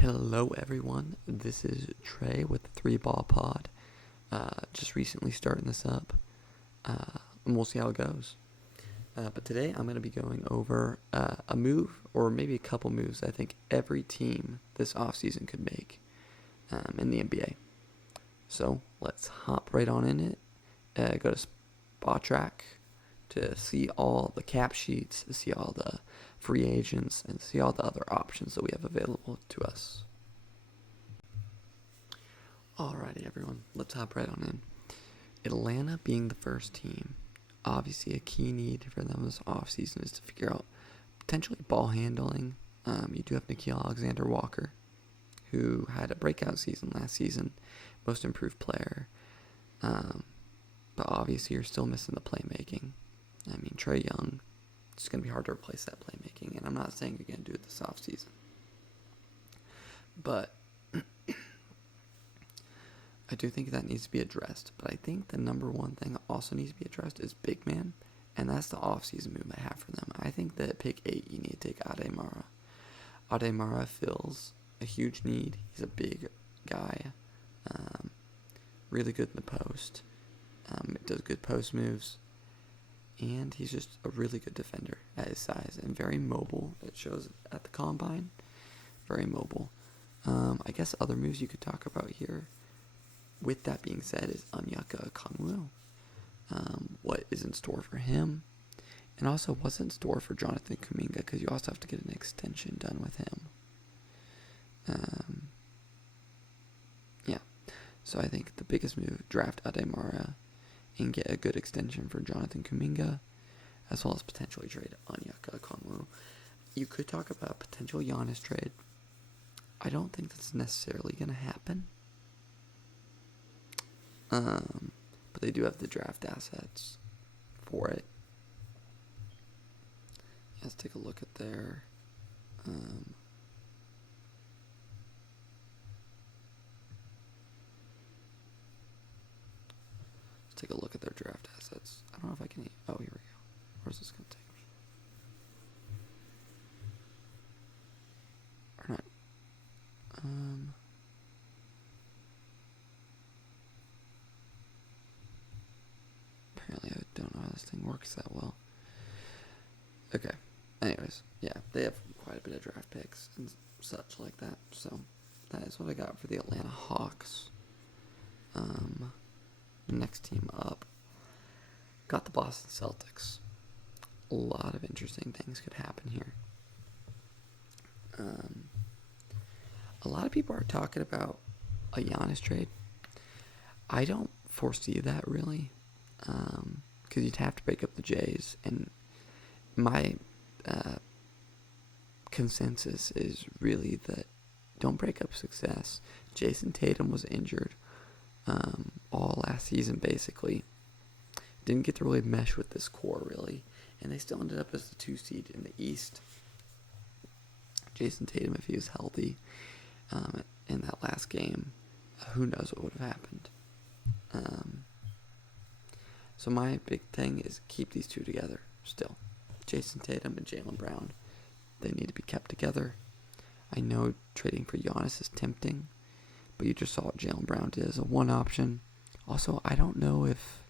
Hello, everyone. This is Trey with the 3 Ball Pod. Just recently starting this up, and we'll see how it goes. But today I'm going to be going over a move, or maybe a couple moves, I think every team this offseason could make in the NBA. So let's hop right on in it. Go to Spot Track to see all the cap sheets, to see all the free agents, and see all the other options that we have available to us. Alrighty, everyone, let's hop right on in. Atlanta being the first team, obviously a key need for them this offseason is to figure out potentially ball handling. You do have Nickeil Alexander-Walker, who had a breakout season last season, most improved player. But obviously you're still missing the playmaking. I mean, Trey Young, it's going to be hard to replace that playmaking, and I'm not saying you're going to do it this offseason. But I do think that needs to be addressed. But I think the number one thing that also needs to be addressed is big man, and that's the offseason move I have for them. I think that at pick 8, you need to take Ademara. Ademara fills a huge need. He's a big guy, really good in the post, does good post moves, and he's just a really good defender at his size and very mobile. It shows at the combine, very mobile. I guess other moves you could talk about here, with that being said, is Onyeka Okongwu. What is in store for him, and also what's in store for Jonathan Kuminga, because you also have to get an extension done with him. So I think the biggest move, draft Ademara and get a good extension for Jonathan Kuminga, as well as potentially trade Onyeka Okongwu. You could talk about a potential Giannis trade. I don't think that's necessarily going to happen. But they do have the draft assets for it. Let's take a look at their take a look at their draft assets. I don't know if I can. Oh, here we go. Where's this going to take me? Or not? Apparently, I don't know how this thing works that well. Okay. Anyways, yeah, they have quite a bit of draft picks and such like that. So that is what I got for the Atlanta Hawks. Next team up, got the Boston Celtics. A lot of interesting things could happen here. A lot of people are talking about a Giannis trade. I don't foresee that really, because you'd have to break up the Jays, and my consensus is really that don't break up success. Jason Tatum was injured all last season, basically. Didn't get to really mesh with this core, really. And they still ended up as the 2 seed in the East. Jason Tatum, if he was healthy in that last game, who knows what would have happened. So my big thing is keep these two together still. Jason Tatum and Jaylen Brown, they need to be kept together. I know trading for Giannis is tempting, but you just saw what Jaylen Brown did as a one option. Also, I don't know if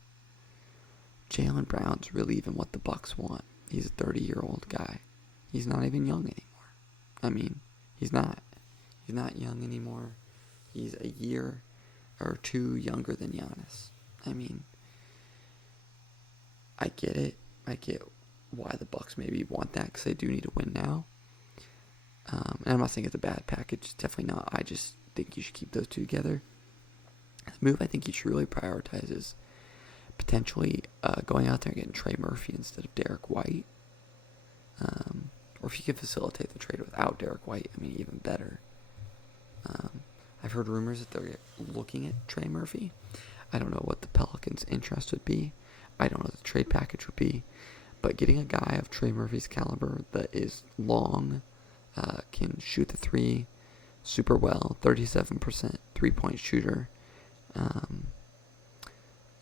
Jaylen Brown's really even what the Bucks want. He's a 30-year-old guy. He's not even young anymore. I mean, he's not. He's not young anymore. He's a year or 2 younger than Giannis. I mean, I get it. I get why the Bucks maybe want that, because they do need to win now. And I'm not saying it's a bad package. Definitely not. I just think you should keep those two together. The move I think you should really prioritize is potentially going out there and getting Trey Murphy instead of Derek White. Or if you can facilitate the trade without Derek White, I mean, even better. I've heard rumors that they're looking at Trey Murphy. I don't know what the Pelicans' interest would be. I don't know what the trade package would be. But getting a guy of Trey Murphy's caliber that is long, can shoot the 3 super well, 37% 3-point shooter,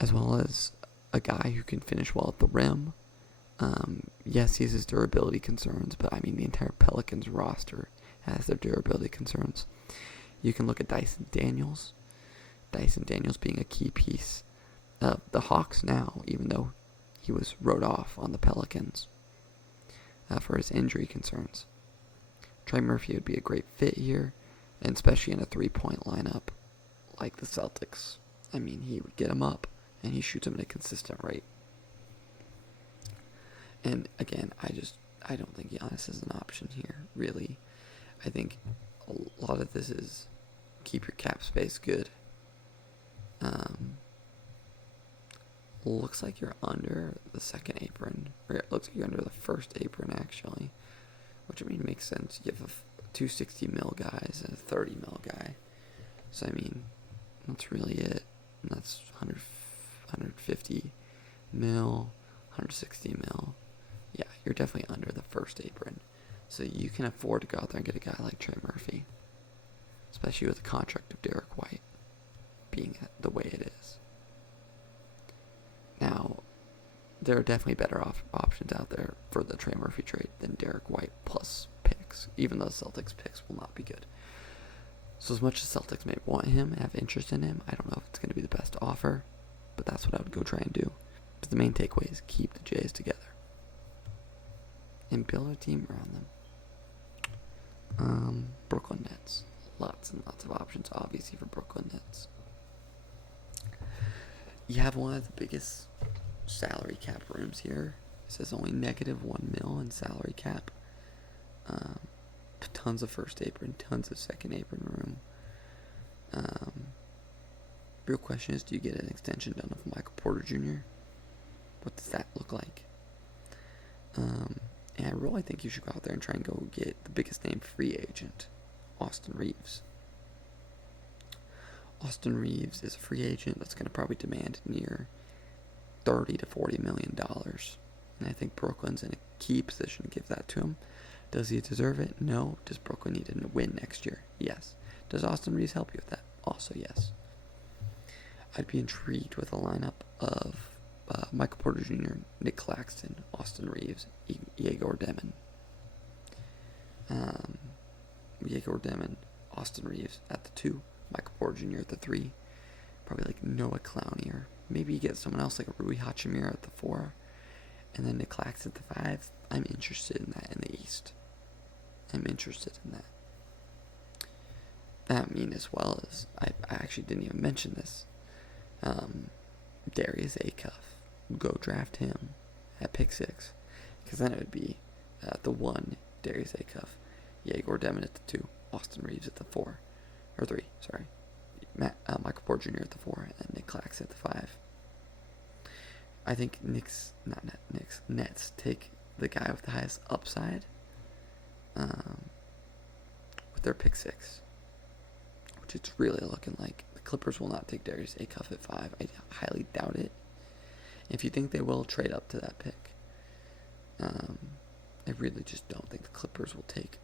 as well as a guy who can finish well at the rim. Yes, he has his durability concerns, but I mean, the entire Pelicans roster has their durability concerns. You can look at Dyson Daniels. Dyson Daniels being a key piece of the Hawks now, even though he was wrote off on the Pelicans for his injury concerns. Trey Murphy would be a great fit here, and especially in a three-point lineup like the Celtics. I mean, he would get him up, and he shoots them at a consistent rate. And again, I don't think Giannis is an option here, really. I think a lot of this is keep your cap space good. Looks like you're under the second apron, or it looks like you're under the first apron, actually. Which, I mean, makes sense. You have two 60 mil guys and a 30 mil guy. So, I mean, that's really it. And that's 150 mil, 160 mil. Yeah, you're definitely under the first apron. So you can afford to go out there and get a guy like Trey Murphy. Especially with the contract of Derek White being the way it is. Now, there are definitely better options out there for the Trey Murphy trade than Derek White plus picks, even though Celtics picks will not be good. So as much as Celtics may want him, have interest in him, I don't know if it's going to be the best offer, but that's what I would go try and do. But the main takeaway is keep the Jays together and build a team around them. Brooklyn Nets. Lots and lots of options, obviously, for Brooklyn Nets. You have one of the biggest salary cap rooms here. It says only -$1 million in salary cap. Tons of first apron, tons of second apron room. Real question is, do you get an extension done with Michael Porter Jr.? What does that look like? And I really think you should go out there and try and go get the biggest name free agent, Austin Reeves. Austin Reeves is a free agent that's going to probably demand near $30 to $40 million. And I think Brooklyn's in a key position to give that to him. Does he deserve it? No. Does Brooklyn need to win next year? Yes. Does Austin Reeves help you with that? Also, yes. I'd be intrigued with a lineup of Michael Porter Jr., Nick Claxton, Austin Reeves, Yegor Demon. Yegor Demon, Austin Reeves at the 2, Michael Porter Jr. at the 3, probably like Noah Clowney, or maybe you get someone else like a Rui Hachimura at the 4, and then Nick Claxton at the 5. I'm interested in that in the East. I'm interested in that. I mean, as well as, I actually didn't even mention this, Darius Acuff. Go draft him at pick 6, because then it would be the 1, Darius Acuff, Yegor Demon at the 2, Austin Reeves at the 4, or 3, sorry, Michael Porter Jr. at the 4, and Nick Claxton at the 5. I think Nets take the guy with the highest upside with their pick 6, which it's really looking like. The Clippers will not take Darius Acuff at 5. I highly doubt it. If you think they will, trade up to that pick. I really just don't think the Clippers will take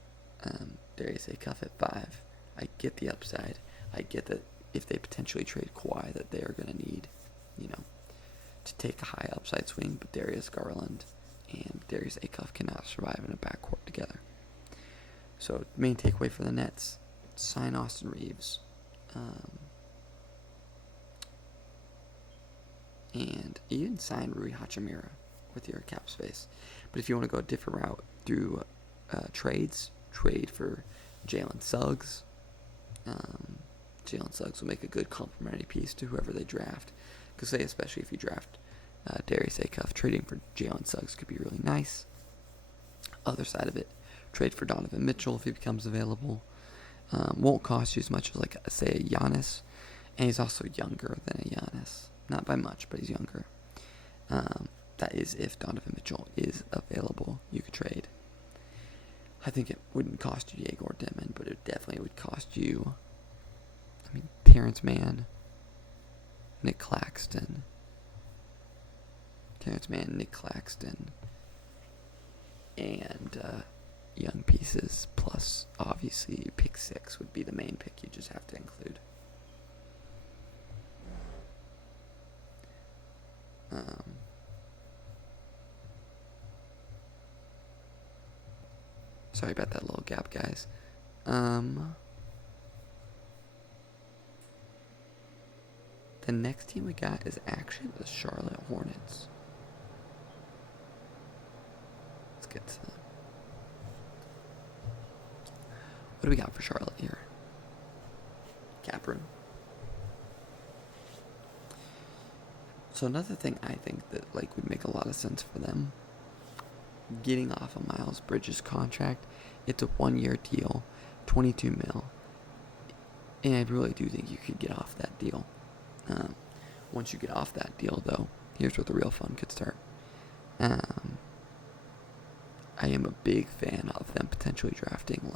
Darius Acuff at 5. I get the upside. I get that if they potentially trade Kawhi, that they are going to need, to take a high upside swing. But Darius Garland and Darius Acuff cannot survive in a backcourt together. So, main takeaway for the Nets: sign Austin Reeves. And even sign Rui Hachimura with your cap space. But if you want to go a different route through trades, trade for Jalen Suggs. Jalen Suggs will make a good complementary piece to whoever they draft. Because say, especially if you draft Darius Acuff, trading for Jalen Suggs could be really nice. Other side of it, trade for Donovan Mitchell if he becomes available. Won't cost you as much as, like, say, a Giannis. And he's also younger than a Giannis. Not by much, but he's younger. That is, if Donovan Mitchell is available, you could trade. I think it wouldn't cost you Yegor Demon, but it definitely would cost you, Terrence Mann, Nick Claxton. And young pieces, plus, obviously, pick 6 would be the main pick you just have to include. Sorry about that little gap, guys. The next team we got is actually the Charlotte Hornets. Let's get to them. What do we got for Charlotte here? Cap room. So another thing I think that would make a lot of sense for them, getting off of Miles Bridges' contract. It's a 1-year deal, 22 mil. And I really do think you could get off that deal. Once you get off that deal, though, here's where the real fun could start. I am a big fan of them potentially drafting,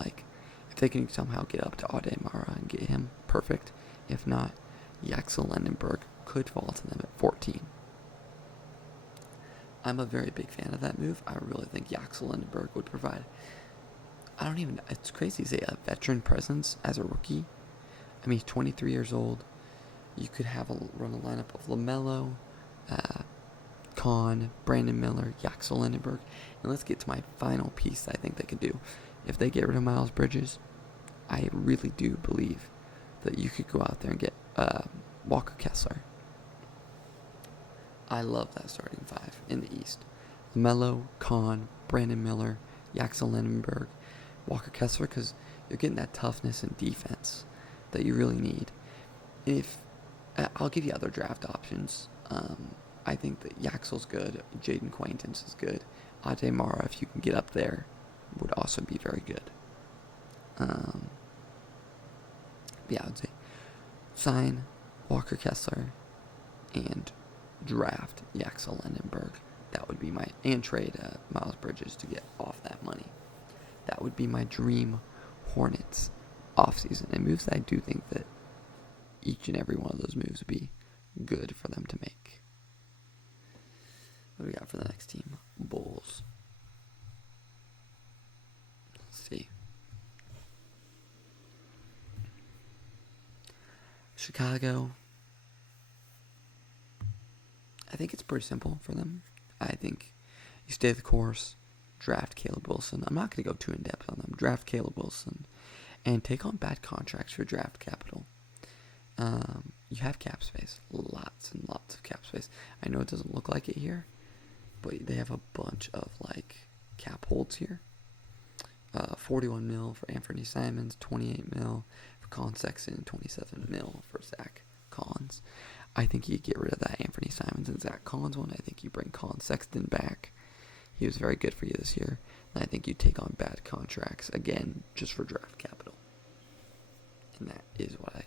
if they can somehow get up to Ademara and get him, perfect. If not, Yaxel Lendenberg could fall to them at 14. I'm a very big fan of that move. I really think Yaxel Lendenberg would provide, it's crazy to say, a veteran presence as a rookie. I mean, he's 23 years old. You could run a lineup of LaMelo, Kahn, Brandon Miller, Yaxel Lendenberg. And let's get to my final piece I think they could do. If they get rid of Miles Bridges, I really do believe that you could go out there and get Walker Kessler. I love that starting five in the East. LaMelo, Kahn, Brandon Miller, Yaxel Lendenberg, Walker Kessler, because you're getting that toughness and defense that you really need. If I'll give you other draft options. I think that Yaxel's good. Jaden Quaintance is good. Ademara, if you can get up there, would also be very good. Yeah, I would say sign Walker Kessler and draft Yaxel Lendenberg. That would be and trade Miles Bridges to get off that money. That would be my dream Hornets offseason. And moves that I do think that each and every one of those moves would be good for them to make. What do we got for the next team? Bulls. Let's see. Chicago. I think it's pretty simple for them. I think you stay the course, draft Caleb Wilson. I'm not going to go too in-depth on them. Draft Caleb Wilson and take on bad contracts for draft capital. You have cap space. Lots and lots of cap space. I know it doesn't look like it here, but they have a bunch of cap holds here. 41 mil for Anthony Simons, 28 mil for Colin Sexton, 27 mil for Zach Collins. I think you get rid of that Anthony Simons and Zach Collins one. I think you bring Colin Sexton back. He was very good for you this year. And I think you take on bad contracts, again, just for draft capital. And that is what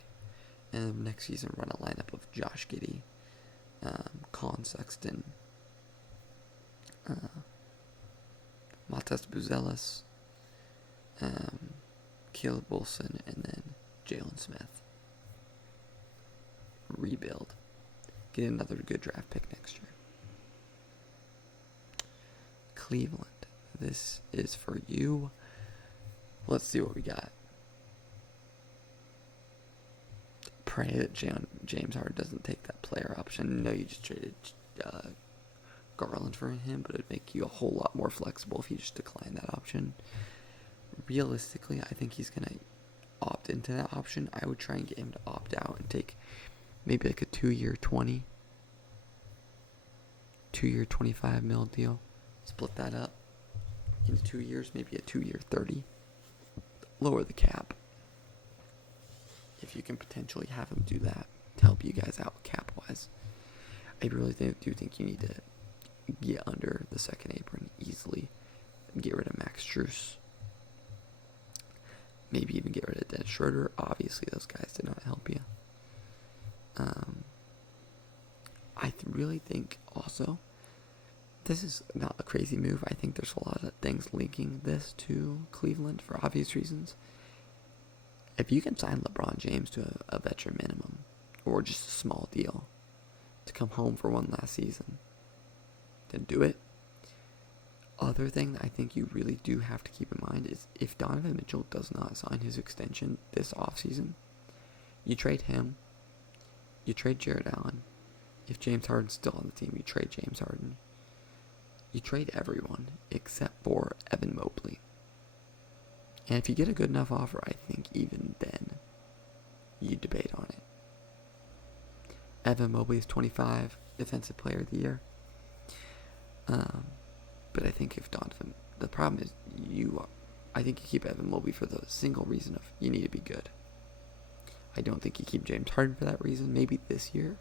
and next season, run a lineup of Josh Giddey, Colin Sexton, Matas Buzelis, Caleb Wilson, and then Jalen Smith. Rebuild. Get another good draft pick next year. Cleveland. This is for you. Let's see what we got. Pray that James Harden doesn't take that player option. No, you just traded Garland for him, but it'd make you a whole lot more flexible if you just decline that option. Realistically, I think he's going to opt into that option. I would try and get him to opt out and take maybe a 2-year 20, 2-year 25 mil deal. Split that up into 2 years, maybe a 2-year 30. Lower the cap. If you can potentially have him do that to help you guys out cap-wise. I really do think you need to get under the second apron easily and get rid of Max Strus. Maybe even get rid of Dennis Schroeder. Obviously, those guys did not help you. I really think also, this is not a crazy move. I think there's a lot of things linking this to Cleveland for obvious reasons. If you can sign LeBron James to a veteran minimum, or just a small deal, to come home for one last season, then do it. Other thing that I think you really do have to keep in mind is if Donovan Mitchell does not sign his extension this offseason, you trade him, you trade Jared Allen. If James Harden's still on the team, you trade James Harden. You trade everyone except for Evan Mobley. And if you get a good enough offer, I think even then you debate on it. Evan Mobley is 25, Defensive Player of the Year. But I think if Donovan, the problem is I think you keep Evan Mobley for the single reason of you need to be good. I don't think you keep James Harden for that reason, maybe this year.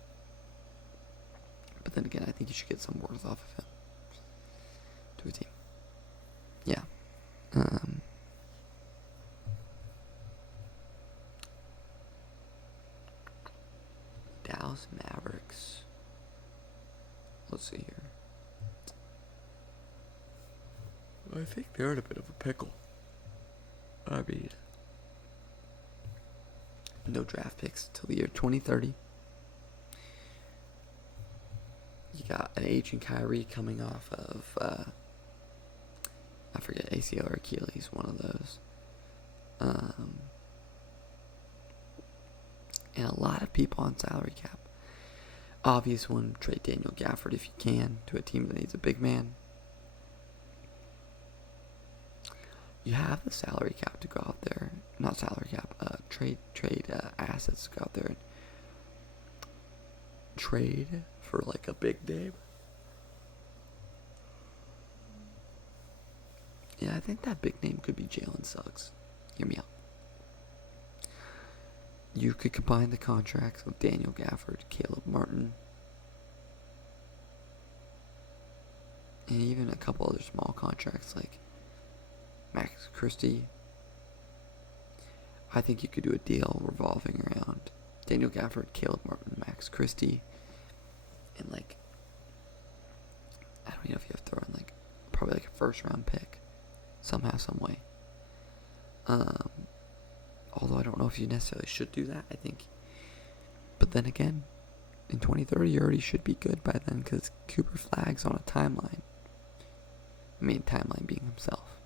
But then again, I think you should get some worth off of him to a team. Yeah. Dallas Mavericks. Let's see here. I think they're in a bit of a pickle. I mean, no draft picks till the year 2030. You got an aging Kyrie coming off of, I forget, ACL or Achilles, one of those. And a lot of people on salary cap. Obvious one, trade Daniel Gafford if you can to a team that needs a big man. You have the salary cap to go out there. Not salary cap, trade assets to go out there and trade for like a big name. Yeah, I think that big name could be Jalen Suggs. Hear me out. You could combine the contracts with Daniel Gafford, Caleb Martin, and even a couple other small contracts like Max Christie. I think you could do a deal revolving around Daniel Gafford, Caleb Martin, Max Christie, and like, I don't even know if you have to throw in like probably like a first round pick somehow, some way. Although I don't know if you necessarily should do that, I think. But then again, in 2030, you already should be good by then because Cooper Flagg's on a timeline. I mean, timeline being himself.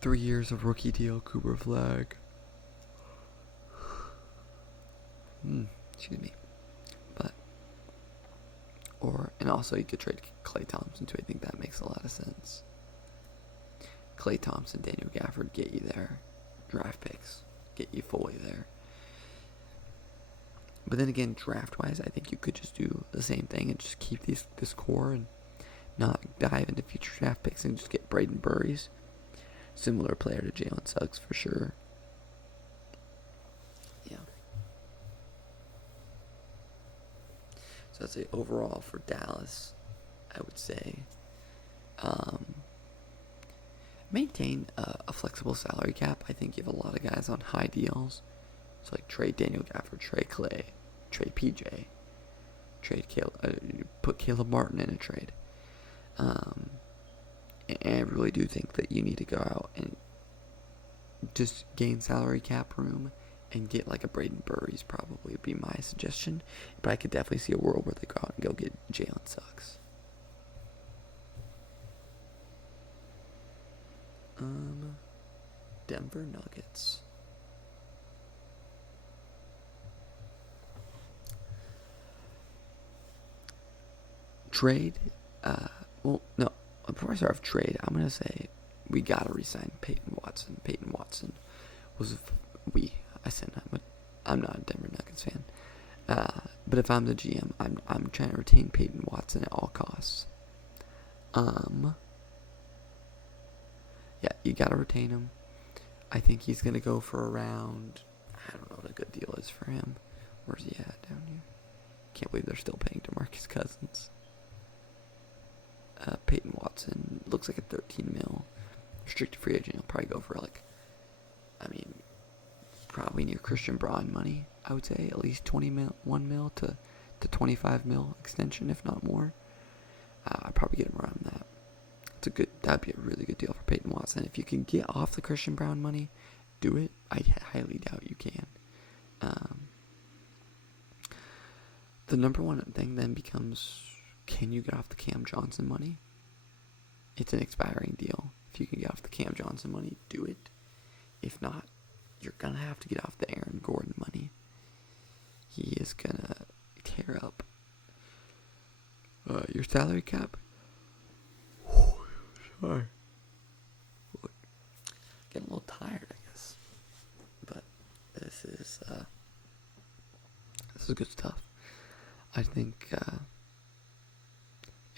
Three years of rookie deal, Cooper Flagg. Excuse me. And also you could trade Klay Thompson too. I think that makes a lot of sense. Klay Thompson, Daniel Gafford get you there. Draft picks get you fully there. But then again, draft-wise, I think you could just do the same thing and just keep this core and not dive into future draft picks and just get Braden Burries. Similar player to Jalen Suggs for sure. Yeah. So I'd say overall for Dallas, I would say maintain a flexible salary cap. I think you have a lot of guys on high deals. So like trade Daniel Gafford, trade Klay, trade PJ, trade Caleb, put Caleb Martin in a trade. And I really do think that you need to go out and just gain salary cap room and get like a Braden Burries probably would be my suggestion. But I could definitely see a world where they go out and go get Jalen Suggs. Denver Nuggets. Trade. Before I start off trade, I'm gonna say we gotta resign Peyton Watson. Peyton Watson was I'm not a Denver Nuggets fan. But if I'm the GM, I'm trying to retain Peyton Watson at all costs. Yeah, you gotta retain him. I think he's gonna go for around. I don't know what a good deal is for him. Where's he at down here? Can't believe they're still paying DeMarcus Cousins. Peyton Watson looks like a 13 mil restricted free agent. He'll probably go for probably near Christian Braun money. I would say at least 1 mil to 25 mil extension, if not more. I'd probably get him around that. That'd be a really good deal for Peyton Watson. If you can get off the Christian Braun money, do it. I highly doubt you can. The number one thing then becomes, can you get off the Cam Johnson money? It's an expiring deal. If you can get off the Cam Johnson money, do it. If not, you're going to have to get off the Aaron Gordon money. He is going to tear up your salary cap. Hi. Getting a little tired, I guess. But this is good stuff. I think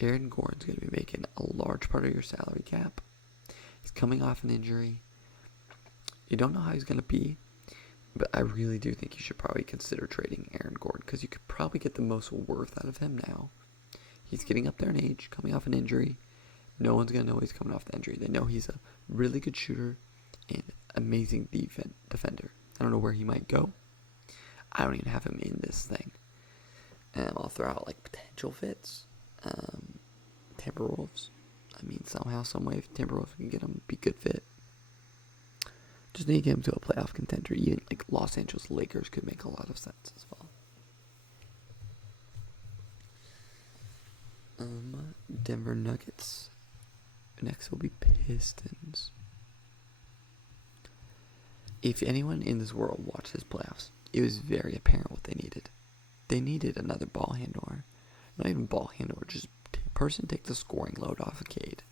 Aaron Gordon's going to be making a large part of your salary cap. He's coming off an injury. You don't know how he's going to be, but I really do think you should probably consider trading Aaron Gordon because you could probably get the most worth out of him now. He's getting up there in age, coming off an injury. No one's going to know he's coming off the injury. They know he's a really good shooter and amazing defender. I don't know where he might go. I don't even have him in this thing. I'll throw out like potential fits. Timberwolves. I mean, somehow, some way, if Timberwolves can get him, be a good fit. Just need to get him to a playoff contender. Even like Los Angeles Lakers could make a lot of sense as well. Denver Nuggets. Next will be Pistons. If anyone in this world watched this playoffs, it was very apparent what they needed. They needed another ball handler. Not even ball handler, just person take the scoring load off of Cade.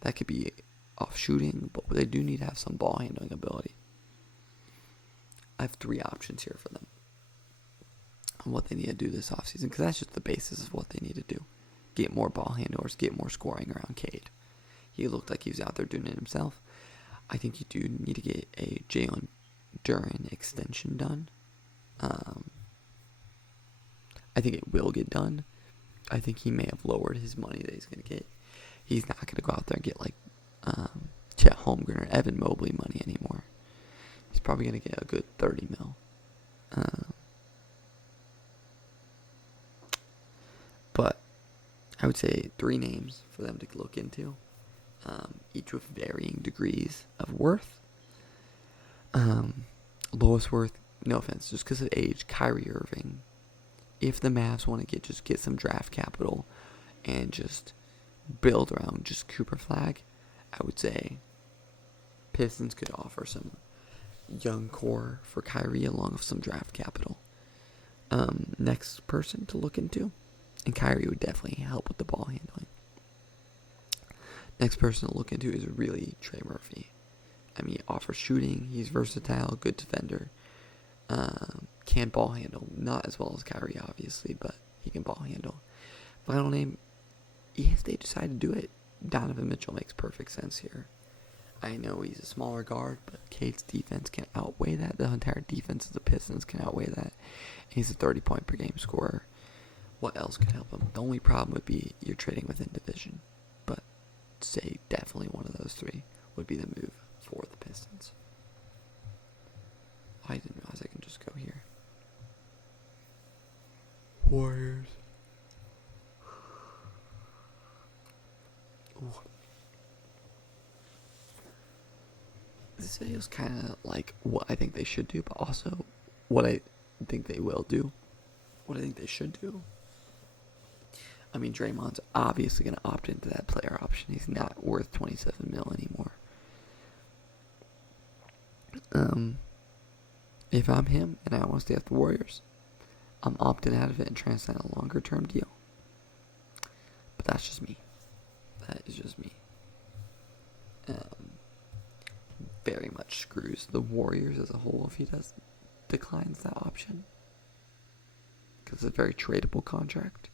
That could be off shooting, but they do need to have some ball handling ability. I have 3 options here for them on what they need to do this offseason, because that's just the basis of what they need to do. Get more ball handlers, get more scoring around Cade. He looked like he was out there doing it himself. I think you do need to get a Jalen Duren extension done. I think it will get done. I think he may have lowered his money that he's going to get. He's not going to go out there and get like Chet Holmgren or Evan Mobley money anymore. He's probably going to get a good 30 mil. But I would say 3 names for them to look into, each with varying degrees of worth. Lowest worth, no offense, just because of age, Kyrie Irving. If the Mavs want to get some draft capital and just build around just Cooper Flag, I would say Pistons could offer some young core for Kyrie along with some draft capital. Next person to look into, and Kyrie would definitely help with the ball handling. Next person to look into is really Trey Murphy. I mean, he offers shooting, he's versatile, good defender. Can ball handle, not as well as Kyrie obviously, but he can ball handle. Final name, if they decide to do it, Donovan Mitchell makes perfect sense here. I know he's a smaller guard, but Cade's defense can outweigh that. The entire defense of the Pistons can outweigh that. And he's a 30-point per game scorer. What else could help him? The only problem would be you're trading within division. But say definitely one of those 3 would be the move for the Pistons. I didn't realize I can just go here. Warriors. Ooh. This video is kind of like what I think they should do, but also what I think they will do. What I think they should do. I mean, Draymond's obviously going to opt into that player option. He's not worth 27 mil anymore. If I'm him and I want to stay with the Warriors, I'm opting out of it and trying to sign a longer term deal. But that's just me. That is just me. Very much screws the Warriors as a whole if he declines that option. Because it's a very tradable contract.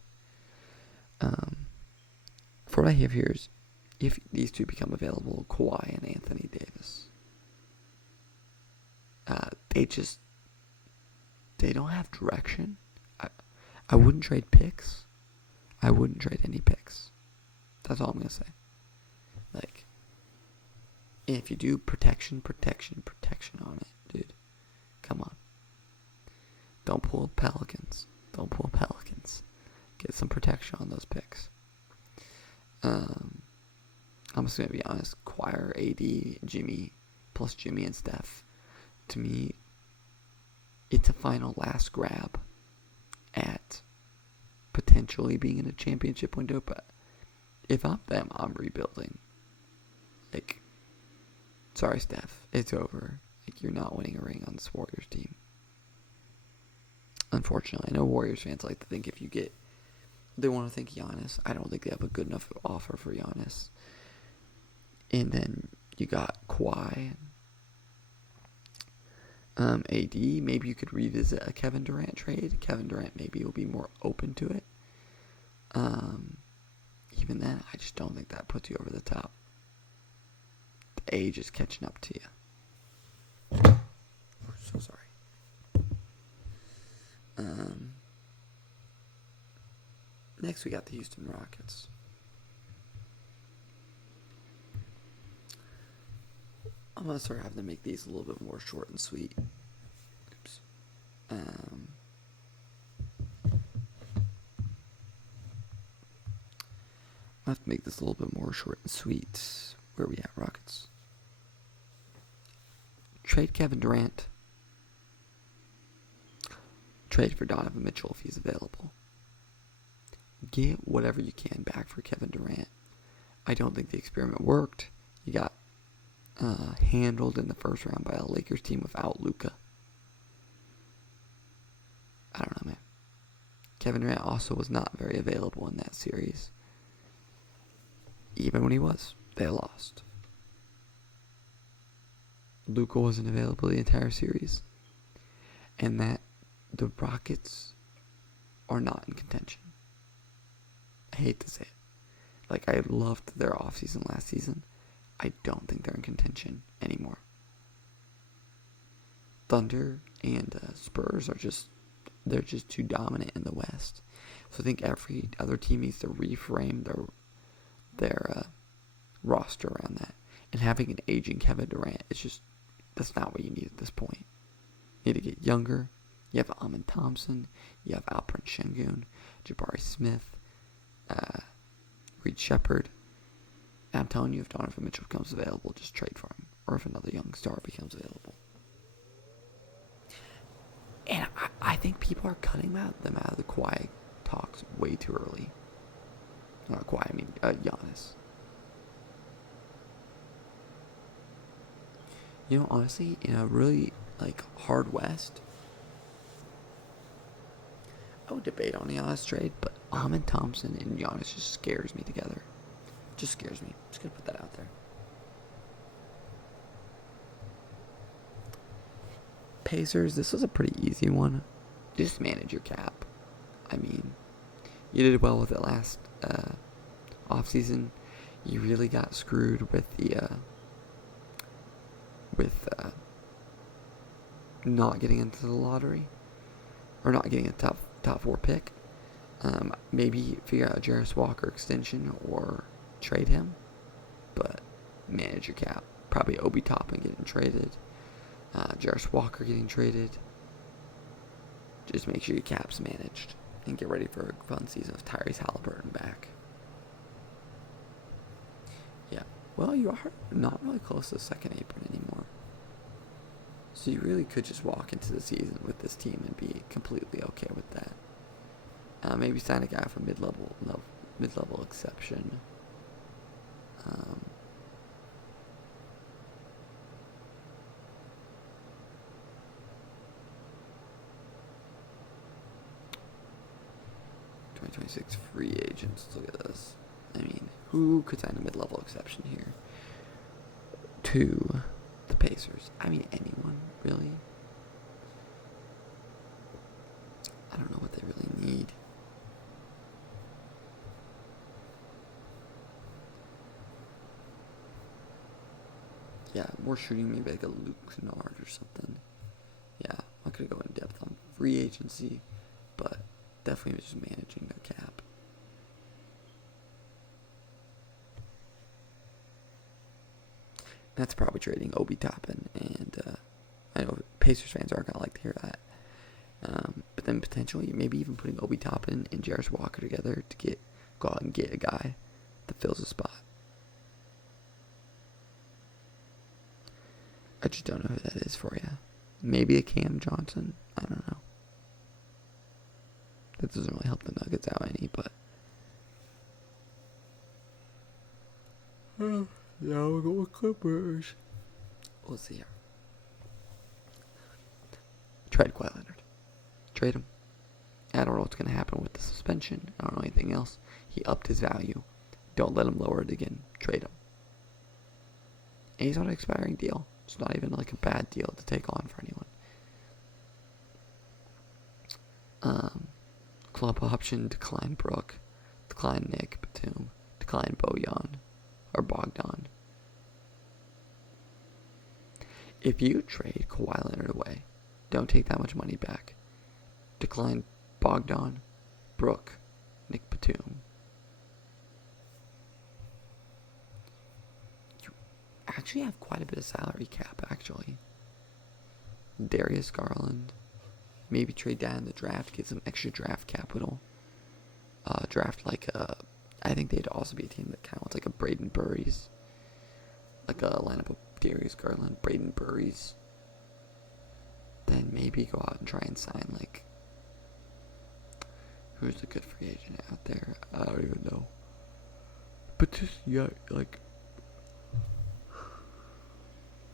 For what I have here is, if these 2 become available, Kawhi and Anthony Davis, they don't have direction. I wouldn't trade picks. I wouldn't trade any picks. That's all I'm going to say. Like, if you do protection on it, dude, come on. Don't pull Pelicans. Get some protection on those picks. I'm just going to be honest. Kawhi, AD, Jimmy, plus Jimmy and Steph, to me, it's a final last grab at potentially being in a championship window, but if I'm them, I'm rebuilding. Like, sorry, Steph, it's over. Like, you're not winning a ring on this Warriors team. Unfortunately, I know Warriors fans like to think they want to think Giannis. I don't think they have a good enough offer for Giannis. And then you got Kawhi. AD, maybe you could revisit a Kevin Durant trade. Kevin Durant maybe will be more open to it. Even then, I just don't think that puts you over the top. The age is catching up to you. So sorry. Next, we got the Houston Rockets. I'm going to start having to make these a little bit more short and sweet. Oops. I'll have to make this a little bit more short and sweet. Where are we at, Rockets? Trade Kevin Durant. Trade for Donovan Mitchell if he's available. Get whatever you can back for Kevin Durant. I don't think the experiment worked. You got handled in the first round by a Lakers team without Luka. I don't know, man. Kevin Durant also was not very available in that series. Even when he was, they lost. Luka wasn't available the entire series. And that the Rockets are not in contention. I hate to say it. Like, I loved their offseason last season. I don't think they're in contention anymore. Thunder and Spurs are they're just too dominant in the West. So I think every other team needs to reframe their roster around that. And having an aging Kevin Durant is that's not what you need at this point. You need to get younger. You have Amin Thompson. You have Alperen Şengün, Jabari Smith, Reed Shepard. And I'm telling you, if Donovan Mitchell becomes available, just trade for him. Or if another young star becomes available. And I think people are cutting them out of the Kawhi talks way too early. Not Kawhi, I mean Giannis. You know, honestly, in a really hard West, I would debate on the Giannis trade, but Amin Thompson and Giannis just scares me together. Just scares me. Just gonna put that out there. Pacers, this was a pretty easy one. Just manage your cap. I mean, you did well with it last offseason. You really got screwed with not getting into the lottery, or not getting a top 4 pick. Maybe figure out a Jarris Walker extension or trade him, but manage your cap. Probably Obi Toppin getting traded, Jarris Walker getting traded. Just make sure your cap's managed and get ready for a fun season with Tyrese Halliburton back. Yeah, well, you are not really close to the second apron anymore. So you really could just walk into the season with this team and be completely okay with that. Maybe sign a guy for mid-level exception. '26 free agents. Look at this. I mean, who could sign a mid-level exception here? To the Pacers. I mean, anyone, really? I don't know what they really need. Yeah, more shooting, maybe like a Luke Kennard or something. Yeah, I'm not going to go in depth on free agency, but definitely just managing their cap. That's probably trading Obi Toppin, and I know Pacers fans aren't going to like to hear that. But then potentially, maybe even putting Obi Toppin and Jarris Walker together to go out and get a guy that fills a spot. I just don't know who that is for you. Maybe a Cam Johnson. I don't know. That doesn't really help the Nuggets out any, but. Now we'll go with Clippers. We'll see here. Trade Kawhi Leonard. Trade him. I don't know what's going to happen with the suspension. I don't know anything else. He upped his value. Don't let him lower it again. Trade him. And he's on an expiring deal. It's not even like a bad deal to take on for anyone. Club option, decline Brook, decline Nick Batum, decline Bojan, or Bogdan. If you trade Kawhi Leonard away, don't take that much money back. Decline Bogdan, Brook, Nick Batum. You actually have quite a bit of salary cap, actually. Darius Garland. Maybe trade down in the draft, get some extra draft capital. Draft like I think they'd also be a team that kind of wants like a Braden Burries. Like a lineup of Darius Garland, Braden Burries. Then maybe go out and try and sign like, who's a good free agent out there? I don't even know. But just, yeah, like,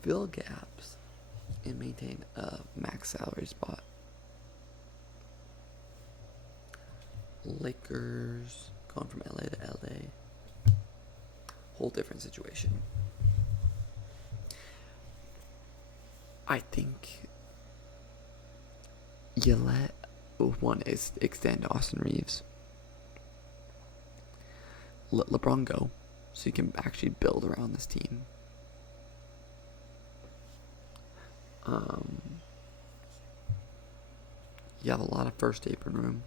fill gaps and maintain a max salary spot. Lakers going from LA to LA. Whole different situation. I think you let one is extend Austin Reeves. Let LeBron go so you can actually build around this team. You have a lot of first apron room.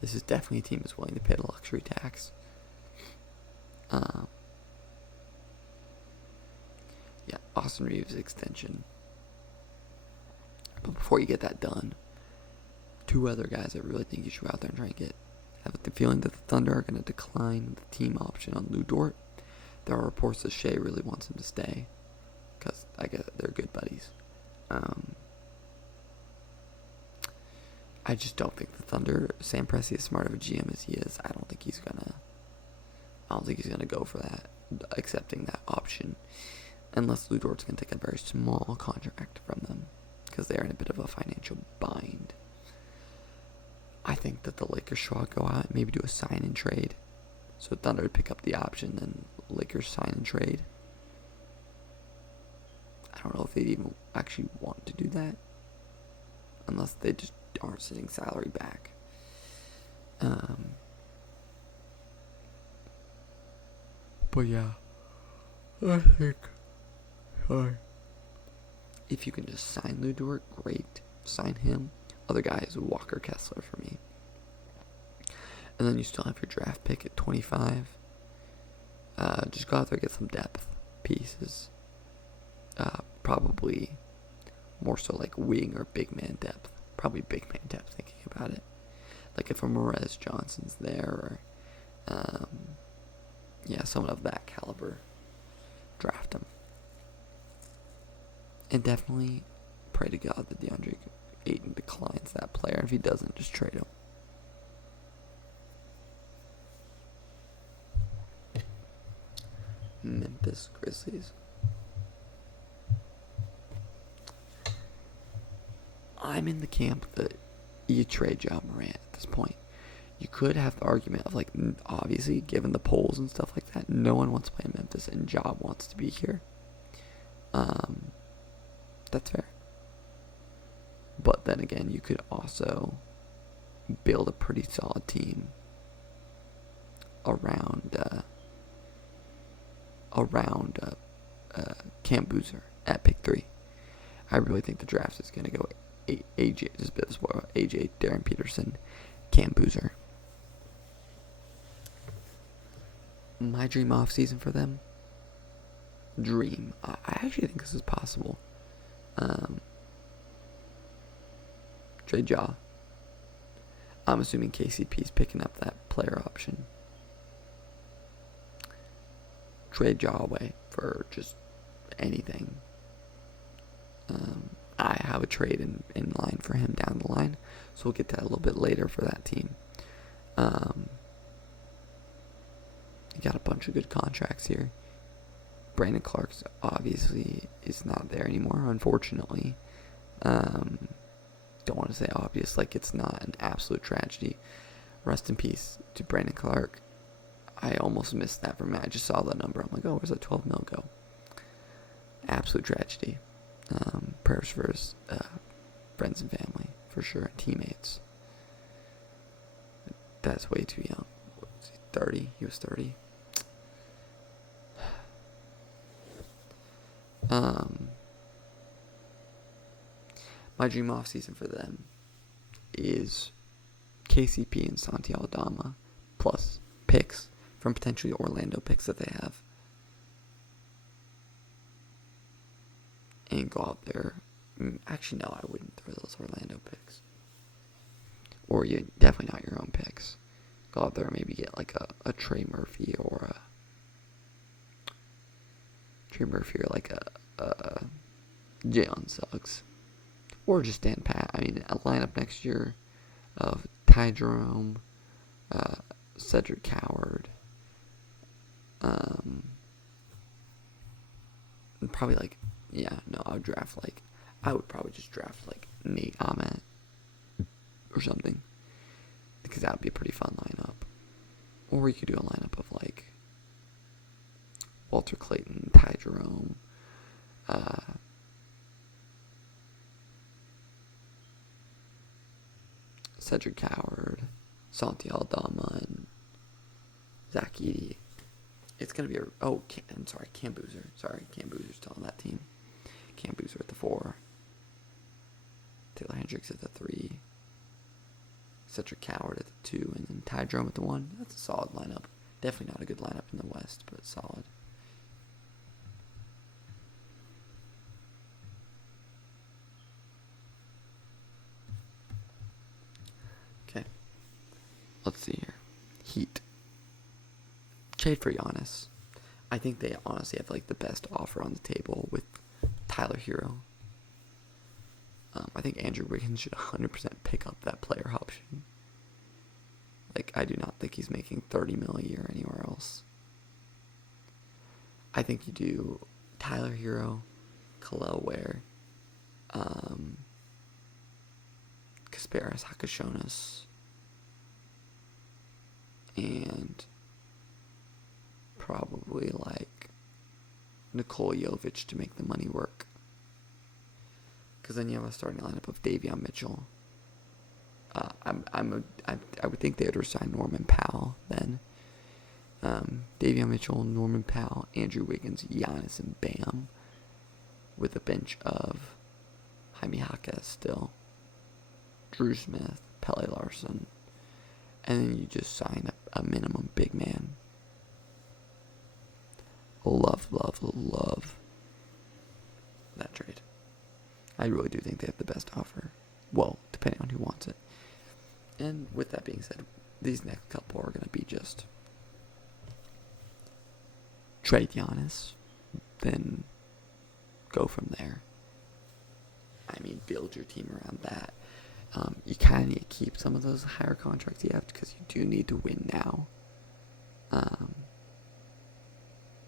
This is definitely a team that's willing to pay the luxury tax. Yeah, Austin Reeves extension. But before you get that done, two other guys I really think you should go out there and try and get. I have the feeling that the Thunder are going to decline the team option on Lou Dort. There are reports that Shea really wants him to stay because I guess they're good buddies. I just don't think the Thunder, Sam Presti, as smart of a GM as he is, I don't think he's gonna go for that, accepting that option, unless Lou Dort's gonna take a very small contract from them, because they're in a bit of a financial bind. I think that the Lakers should go out and maybe do a sign and trade, so Thunder would pick up the option, then Lakers sign and trade. I don't know if they'd even actually want to do that, unless they just aren't sitting salary back. But yeah, I think if you can just sign Lou Dort, great. Sign him. Other guy is Walker Kessler for me. And then you still have your draft pick at 25. Just go out there and get some depth pieces. Probably more so like wing or big man depth. Probably big man depth, thinking about it. Like if a Morez Johnson's there, or someone of that caliber, draft him. And definitely pray to God that DeAndre Ayton declines that player. If he doesn't, just trade him. Memphis Grizzlies. I'm in the camp that you trade Ja Morant at this point. You could have the argument of, like, obviously, given the polls and stuff like that, no one wants to play in Memphis and Ja wants to be here. That's fair. But then again, you could also build a pretty solid team around Cam Boozer at pick 3. I really think the draft is going to go AJ, just a bit of a spoiler, AJ, Darren Peterson, Cam Boozer. My dream offseason for them? I actually think this is possible. Trade Ja. I'm assuming KCP's picking up that player option. Trade Ja away for just anything. I have a trade in line for him down the line, so we'll get to that a little bit later for that team. You got a bunch of good contracts here. Brandon Clark's obviously is not there anymore, unfortunately. Don't want to say obvious, like it's not an absolute tragedy. Rest in peace to Brandon Clark. I almost missed that for me. I just saw the number. I'm like, oh, where's that 12 mil go? absolute tragedy. Prayers for his friends and family, for sure, teammates. That's way too young. What was he, 30? He was 30. My dream offseason for them is KCP and Santi Aldama plus picks from potentially Orlando picks that they have. And go out there. Actually, no, I wouldn't throw those Orlando picks. Or you definitely not your own picks. Go out there and maybe get like a Trey Murphy or a Jalen Suggs. Or just stand pat. I mean, a lineup next year of Ty Jerome, Cedric Coward, probably I would probably just draft like Nate Ahmet or something, because that would be a pretty fun lineup. Or you could do a lineup of like Walter Clayton, Ty Jerome, Cedric Coward, Santi Aldama, and Zach Edey. It's going to be Cam Boozer. Cam Boozer's still on that team. Cam Boozer at the 4. Taylor Hendricks at the 3. Cedric Coward at the 2. And then Ty Jerome at the 1. That's a solid lineup. Definitely not a good lineup in the West, but solid. Okay. Let's see here. Heat. Trade for Giannis. I think they honestly have like the best offer on the table with Tyler Hero. I think Andrew Wiggins should 100% pick up that player option. Like, I do not think he's making $30 million a year anywhere else. I think you do Tyler Hero, Khalil Ware, Kasparis Hakashonas, and probably like Nikola Jovic to make the money work. Because then you have a starting lineup of Davion Mitchell. I would think they would resign Norman Powell then. Davion Mitchell, Norman Powell, Andrew Wiggins, Giannis, and Bam, with a bench of Jaime Jaquez still, Drew Smith, Pele Larson, and then you just sign a minimum big man. Love that trade. I really do think they have the best offer. Well, depending on who wants it. And with that being said, these next couple are going to be just trade Giannis, then go from there. I mean, build your team around that. You kind of need to keep some of those higher contracts you have because you do need to win now.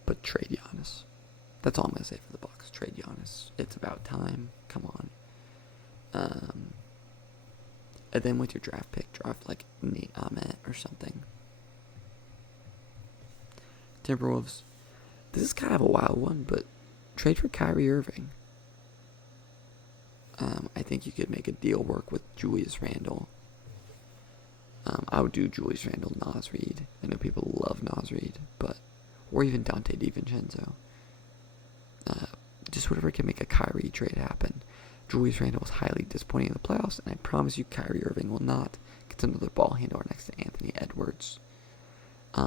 But trade Giannis. That's all I'm going to say for the Bucks. Trade Giannis. It's about time. Come on. And then with your draft pick, draft like Nate Ahmet or something. Timberwolves. This is kind of a wild one, but trade for Kyrie Irving. I think you could make a deal work with Julius Randle. I would do Julius Randle, Naz Reid. I know people love Naz Reid, or even Dante DiVincenzo. Just whatever can make a Kyrie trade happen. Julius Randle was highly disappointing in the playoffs, and I promise you Kyrie Irving will not get another ball handler next to Anthony Edwards.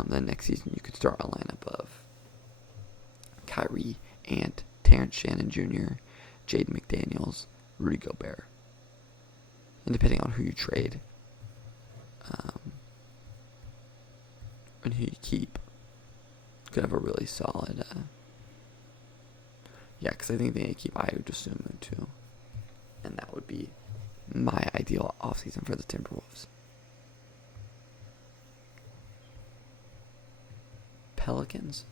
Then next season you could start a lineup of Kyrie, Ant, Terrence Shannon Jr., Jaden McDaniels, Rudy Gobert. And depending on who you trade, and who you keep, could have a really solid, because I think they need to keep Ayo Dosunmu too. And that would be my ideal offseason for the Timberwolves. Pelicans.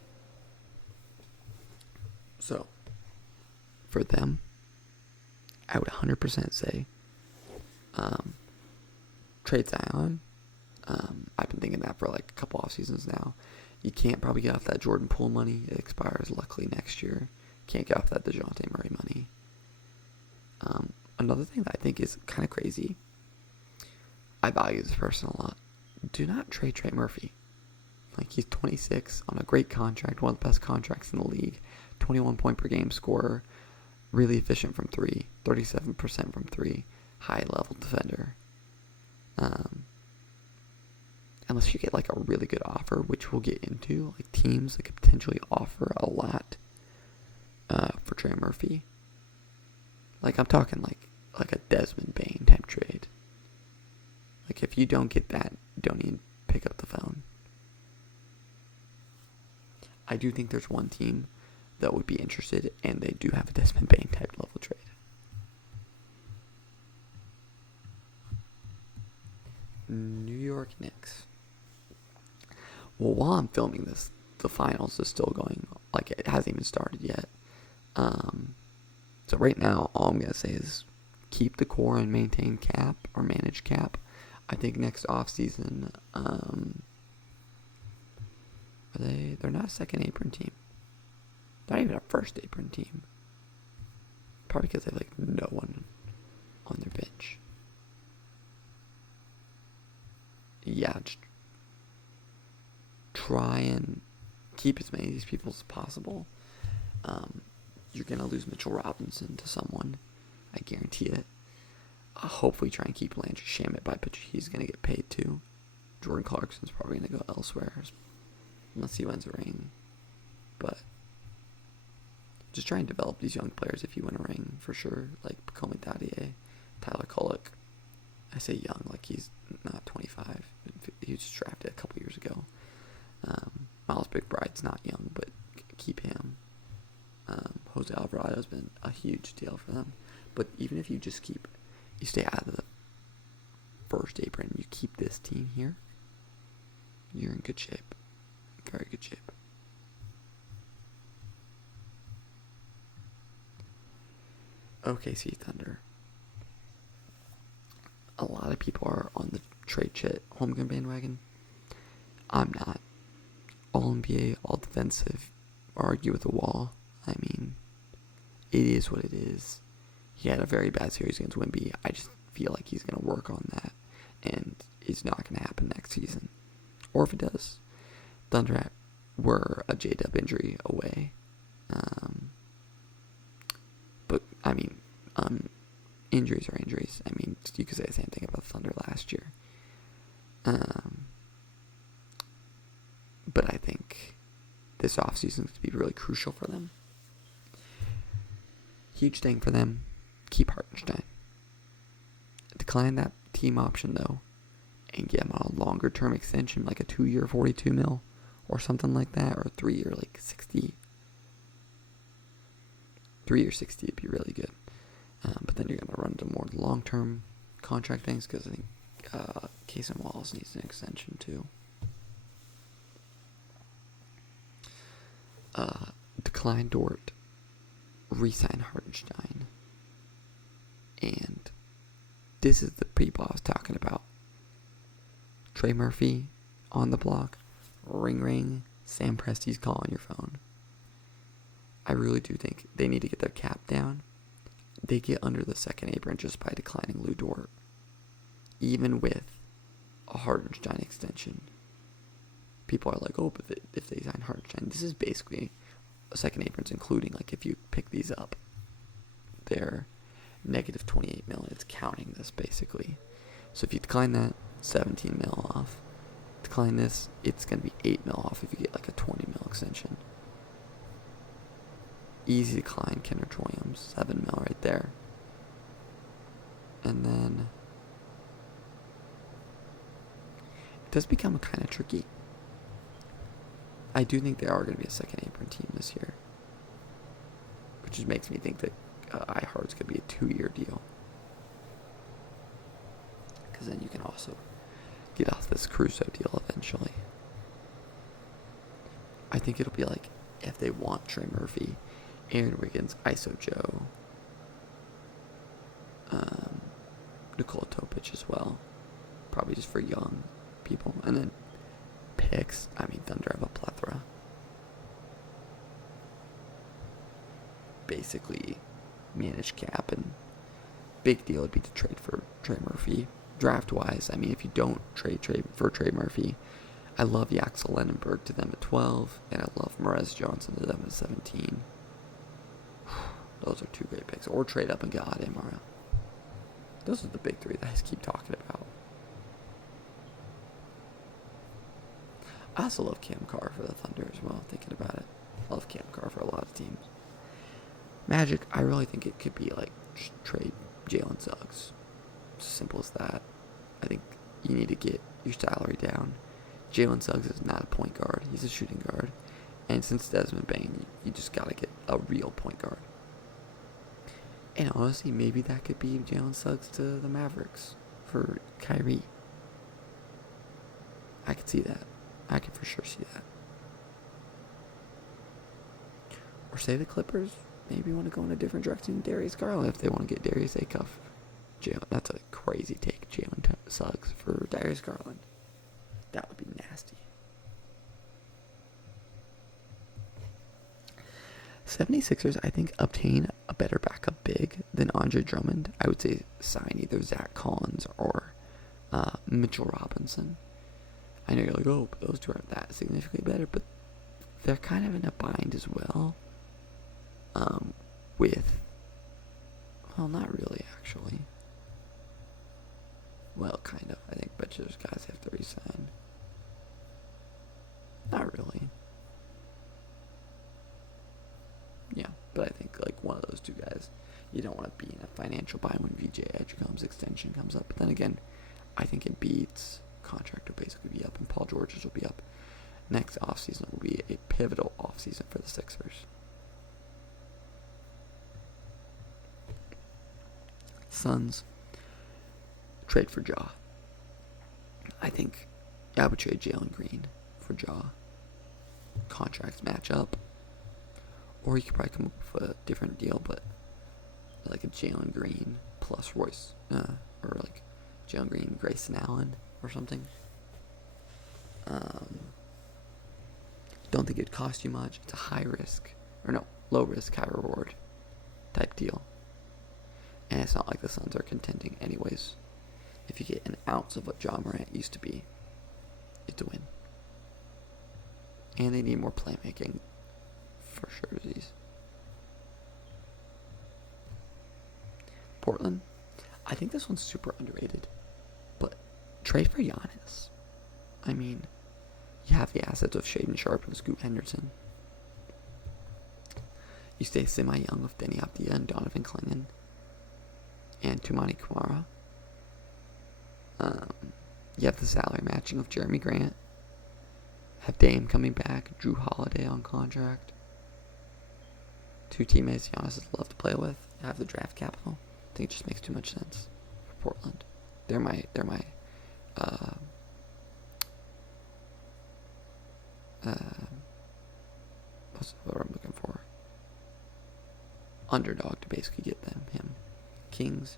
So, for them, I would 100% say trade Zion. I've been thinking that for like a couple off seasons now. You can't probably get off that Jordan Poole money. It expires luckily next year. Can't get off that DeJounte Murray money. Another thing that I think is kind of crazy, I value this person a lot. Do not trade Trey Murphy. Like, he's 26 on a great contract, one of the best contracts in the league, 21 point per game scorer, really efficient from three, 37% from three, high level defender. Unless you get like a really good offer, which we'll get into, like teams that could potentially offer a lot for Trey Murphy. Like, I'm talking like a Desmond Bane type trade. Like, if you don't get that, don't even pick up the phone. I do think there's one team that would be interested, and they do have a Desmond Bane type level trade. New York Knicks. Well, while I'm filming this, the finals is still going. Like, it hasn't even started yet. So right now, all I'm going to say is keep the core and maintain cap, or manage cap. I think next offseason, they're not a second apron team. Not even a first apron team. Probably because they have like no one on their bench. Yeah, just try and keep as many of these people as possible. You're going to lose Mitchell Robinson to someone. I guarantee it. Hopefully try and keep Landry Shamet, but I bet you he's going to get paid too. Jordan Clarkson's probably going to go elsewhere unless he wins a ring. But just try and develop these young players if you win a ring, for sure. Like Pacomi Dadier, Tyler Kolek. I say young, like he's not 25. He was drafted a couple years ago. Miles McBride's not young, but keep him. Jose Alvarado's been a huge deal for them. But even if you just you stay out of the first apron, you keep this team here, you're in good shape. Very good shape. OKC Thunder. A lot of people are on the trade chit Holmgren bandwagon. I'm not. All NBA, all defensive, argue with the wall. I mean, it is what it is. He had a very bad series against Wemby. I just feel like he's going to work on that, and it's not going to happen next season. Or if it does, Thunder were a J-Dub injury away. But, I mean, injuries are injuries. I mean, you could say the same thing about Thunder last year. But I think this offseason is going to be really crucial for them. Huge thing for them, keep Hartenstein. Decline that team option, though, and get him on a longer-term extension, like a 2-year $42 million or something like that, or a 3-year, like 60. 3-year 60 would be really good. But then you're going to run into more long-term contract things, because I think Casey Wallace needs an extension, too. Decline Dort, re-sign Hartenstein, and this is the people I was talking about. Trey Murphy on the block, ring ring, Sam Presti's calling your phone. I really do think they need to get their cap down. They get under the second apron just by declining Lou Dort, even with a Hartenstein extension. People are like, oh, but if they sign Hartenstein, this is basically a second apron's including, like, if you pick these up, they're negative 28 million. It's counting this, basically. So if you decline that, 17 mil off. Decline this, it's going to be 8 mil off if you get, like, a 20 mil extension. Easy decline, Kendrick Williams, 7 mil right there. And then it does become kind of tricky. I do think they are going to be a second apron team this year, which just makes me think that iHeart's going to be a 2-year deal, because then you can also get off this Caruso deal eventually. I think it'll be like, if they want Trey Murphy, Aaron Wiggins, ISO Joe, Nikola Topic as well, probably just for young people, and then picks. I mean, Thunder have a plethora. basically manage cap, and big deal would be to trade for Trey Murphy. Draft-wise, I mean, if you don't trade for Trey Murphy, I love Yaxel Lenenberg to them at 12, and I love Merez Johnson to them at 17. Those are two great picks. Or trade up and get Ade Mara. Those are the big three that I just keep talking about. I also love Cam Carr for the Thunder as well, thinking about it. I love Cam Carr for a lot of teams. Magic, I really think it could be like trade Jalen Suggs. It's as simple as that. I think you need to get your salary down. Jalen Suggs is not a point guard. He's a shooting guard. And since Desmond Bane, you just got to get a real point guard. And honestly, maybe that could be Jalen Suggs to the Mavericks for Kyrie. I could see that. I could for sure see that. Or say the Clippers maybe want to go in a different direction than Darius Garland if they want to get Darius Acuff. That's a crazy take, Jalen Suggs for Darius Garland. That would be nasty. 76ers, I think, obtain a better backup big than Andre Drummond. I would say sign either Zach Collins or Mitchell Robinson. I know you're like, oh, but those two aren't that significantly better, but they're kind of in a bind as well. Well, not really, actually. Well, kind of. I think but those guys have to resign. Not really. Yeah, but I think like one of those two guys, you don't want to be in a financial bind when VJ Edgecombe's extension comes up. But then again, I think Embiid's contract will basically be up, and Paul George's will be up. Next offseason will be a pivotal offseason for the Sixers. Suns, trade for Ja. I think I would trade Jalen Green for Ja. Contracts match up. Or you could probably come up with a different deal, but like a Jalen Green plus Royce. Or like Jalen Green, Grayson Allen or something. Don't think it'd cost you much. It's a low risk, high reward type deal. And it's not like the Suns are contending anyways. If you get an ounce of what Ja Morant used to be, it's a win. And they need more playmaking for jerseys. Portland, I think this one's super underrated. But trade for Giannis. I mean, you have the assets of Shaedon Sharpe and Scoot Henderson. You stay semi-young with Denny Avdija and Donovan Clingan and Tumani Kamara. You have the salary matching of Jeremy Grant. Have Dame coming back, Drew Holiday on contract. Two teammates Giannis would love to play with. Have the draft capital. I think it just makes too much sense for Portland. They're my what's the word I'm looking for? Underdog to basically get him. Kings.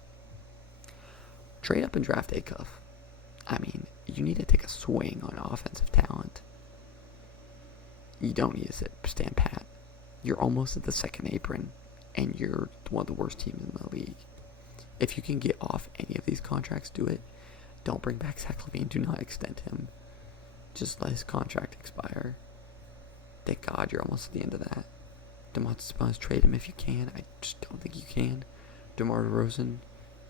Trade up and draft Acuff. I mean, you need to take a swing on offensive talent. You don't need to stand pat. You're almost at the second apron, and you're one of the worst teams in the league. If you can get off any of these contracts, do it. Don't bring back Zach LaVine. Do not extend him. Just let his contract expire. Thank God you're almost at the end of that. Domantas Sabonis, trade him if you can. I just don't think you can. DeMar DeRozan,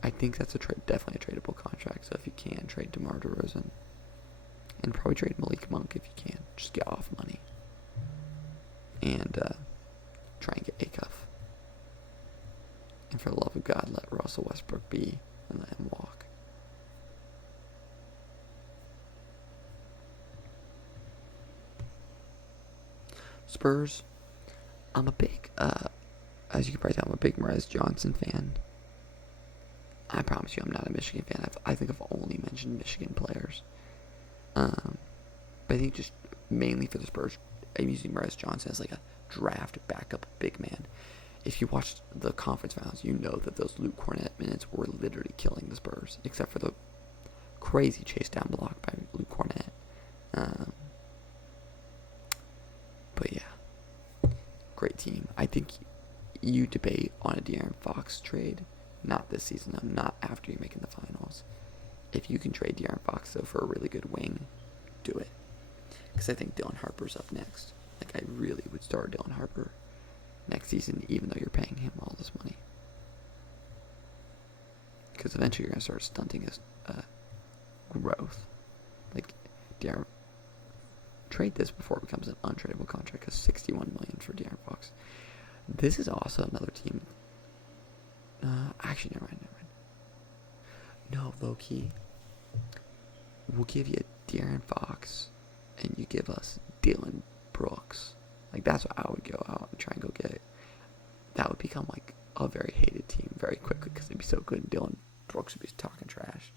I think that's definitely a tradable contract. So if you can, trade DeMar DeRozan. And probably trade Malik Monk if you can. Just get off money. And try and get Acuff. And for the love of God, let Russell Westbrook be and let him walk. Spurs, I'm a big, as you can probably tell, I'm a big Merez Johnson fan. I promise you I'm not a Michigan fan. I think I've only mentioned Michigan players. But I think just mainly for the Spurs, I'm using Merez Johnson as like a draft backup big man. If you watched the conference finals, you know that those Luke Cornett minutes were literally killing the Spurs, except for the crazy chase down block by Luke Cornett. But yeah, great team. I think you debate on a De'Aaron Fox trade, not this season, though, not after you're making the finals. If you can trade De'Aaron Fox, though, for a really good wing, do it. Because I think Dylan Harper's up next. Like, I really would start Dylan Harper next season, even though you're paying him all this money. Because eventually you're going to start stunting his growth. Like, De'Aaron, trade this before it becomes an untradeable contract, because $61 million for De'Aaron Fox. This is also another team. Actually, never mind. No, low-key. We'll give you De'Aaron Fox, and you give us Dylan Brooks. Like, that's what I would go out and try and go get. That would become, like, a very hated team very quickly, because they'd be so good, and Dylan Brooks would be talking trash.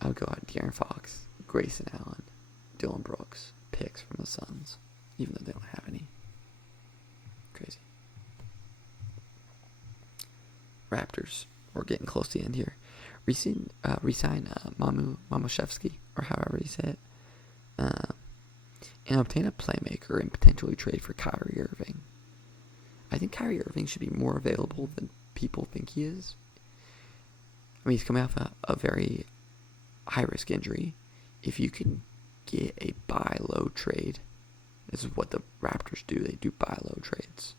I would go out De'Aaron Fox, Grayson Allen, Dylan Brooks, picks from the Suns, even though they don't have any. Crazy. Raptors. We're getting close to the end here. Resign Mamushevsky, or however you say it, and obtain a playmaker and potentially trade for Kyrie Irving. I think Kyrie Irving should be more available than people think he is. I mean, he's coming off a very high-risk injury. If you can get a buy low trade, this is what the Raptors do. They do buy low trades.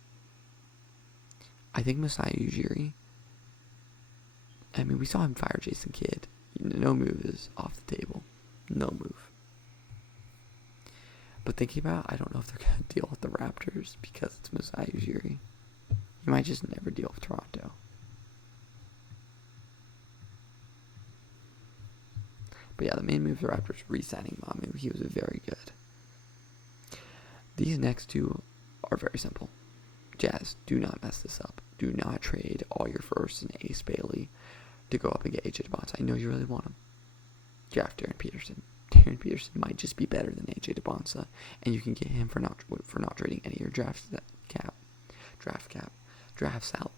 I think Masai Ujiri, I mean, we saw him fire Jason Kidd. No move is off the table. No move. But thinking about, I don't know if they're going to deal with the Raptors because it's Masai Ujiri. He might just never deal with Toronto. But yeah, the main move for the Raptors re-signing Mamu. He was very good. These next two are very simple. Jazz, do not mess this up. Do not trade all your firsts and Ace Bailey to go up and get AJ DeBonsa. I know you really want him. Draft Darren Peterson. Darren Peterson might just be better than AJ DeBonsa, and you can get him for not trading any of your draft salary.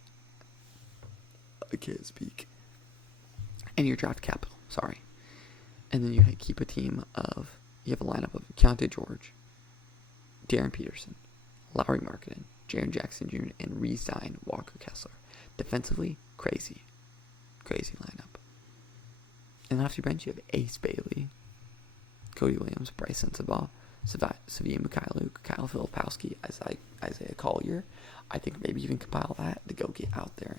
I can't speak. And your draft capital. Sorry. And then you keep a team of. You have a lineup of Keontae George, Darren Peterson, Lauri Markkanen, Jaren Jackson Jr., and re-sign Walker Kessler. Defensively, crazy lineup. And off your bench, you have Ace Bailey, Cody Williams, Bryce Sensabaugh, Savia Mikhailuk, Kyle Filipowski, Isaiah Collier. I think maybe even compile that to go get out there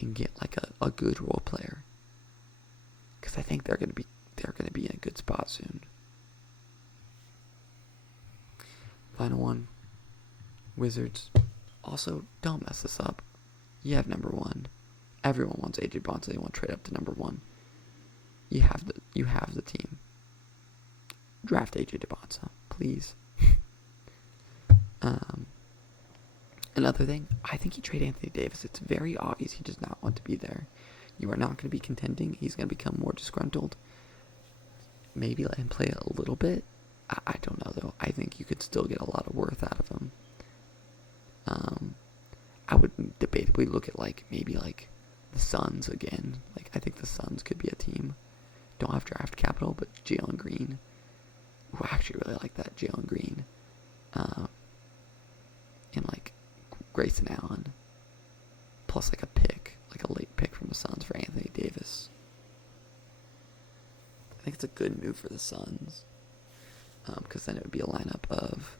and get like a good role player. Because I think they're gonna be in a good spot soon. Final one. Wizards. Also, don't mess this up. You have number one. Everyone wants AJ Bonsa. They want to trade up to number one. You have the team. Draft AJ DeBonsa, please. Another thing, I think you trade Anthony Davis. It's very obvious he does not want to be there. You are not going to be contending. He's going to become more disgruntled. Maybe let him play a little bit. I don't know, though. I think you could still get a lot of worth out of him. I would debatably look at maybe the Suns again. I think the Suns could be a team. Don't have draft capital, but Jalen Green. I actually really like that, Jalen Green. And Grayson Allen. Plus a pick, a late pick from the Suns for Anthony Davis. I think it's a good move for the Suns. Because then it would be a lineup of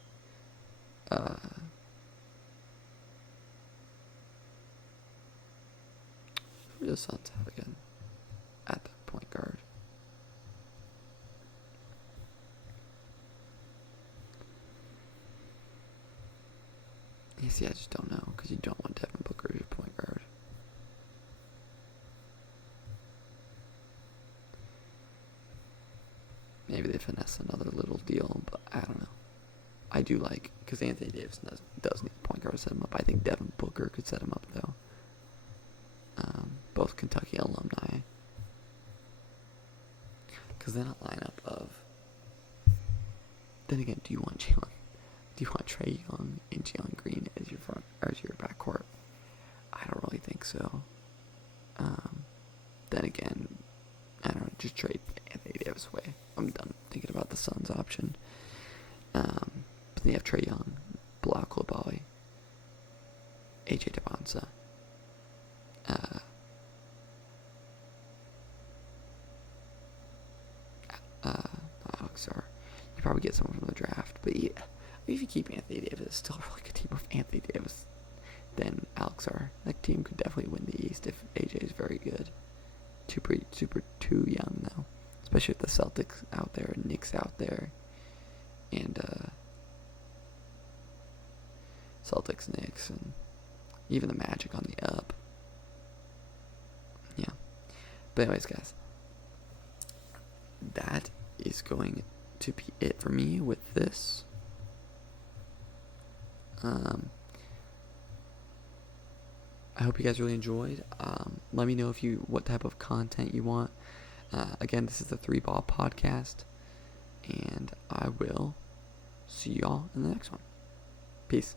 who do the Suns have again at the point guard? You see, I just don't know, because you don't want Devin Booker as your point guard. Maybe they finesse another little deal, but I don't know. I do because Anthony Davis does need a point guard to set him up. I think Devin Booker could set him up, though. Both Kentucky alumni. Because then a lineup of. Then again, do you want Trey Young and Jalen Green as your backcourt? I don't really think so. Then again, I don't know. Just trade Anthony Davis away. I'm done thinking about the Suns option. But then you have Trey Young, Bilal Coulibaly, AJ Devonsa. Alex R. You probably get someone from the draft, but yeah, if you keep Anthony Davis, it's still a really good team with Anthony Davis. Then Alex R. That team could definitely win the East if AJ is very good. Too young though, especially with the Celtics out there and Knicks out there, and Celtics, Knicks, and even the Magic on the up. Yeah, but anyways, guys, that is going to be it for me with this. I hope you guys really enjoyed. Let me know what type of content you want. Again, this is the 3 Ball Podcast, and I will see y'all in the next one. Peace.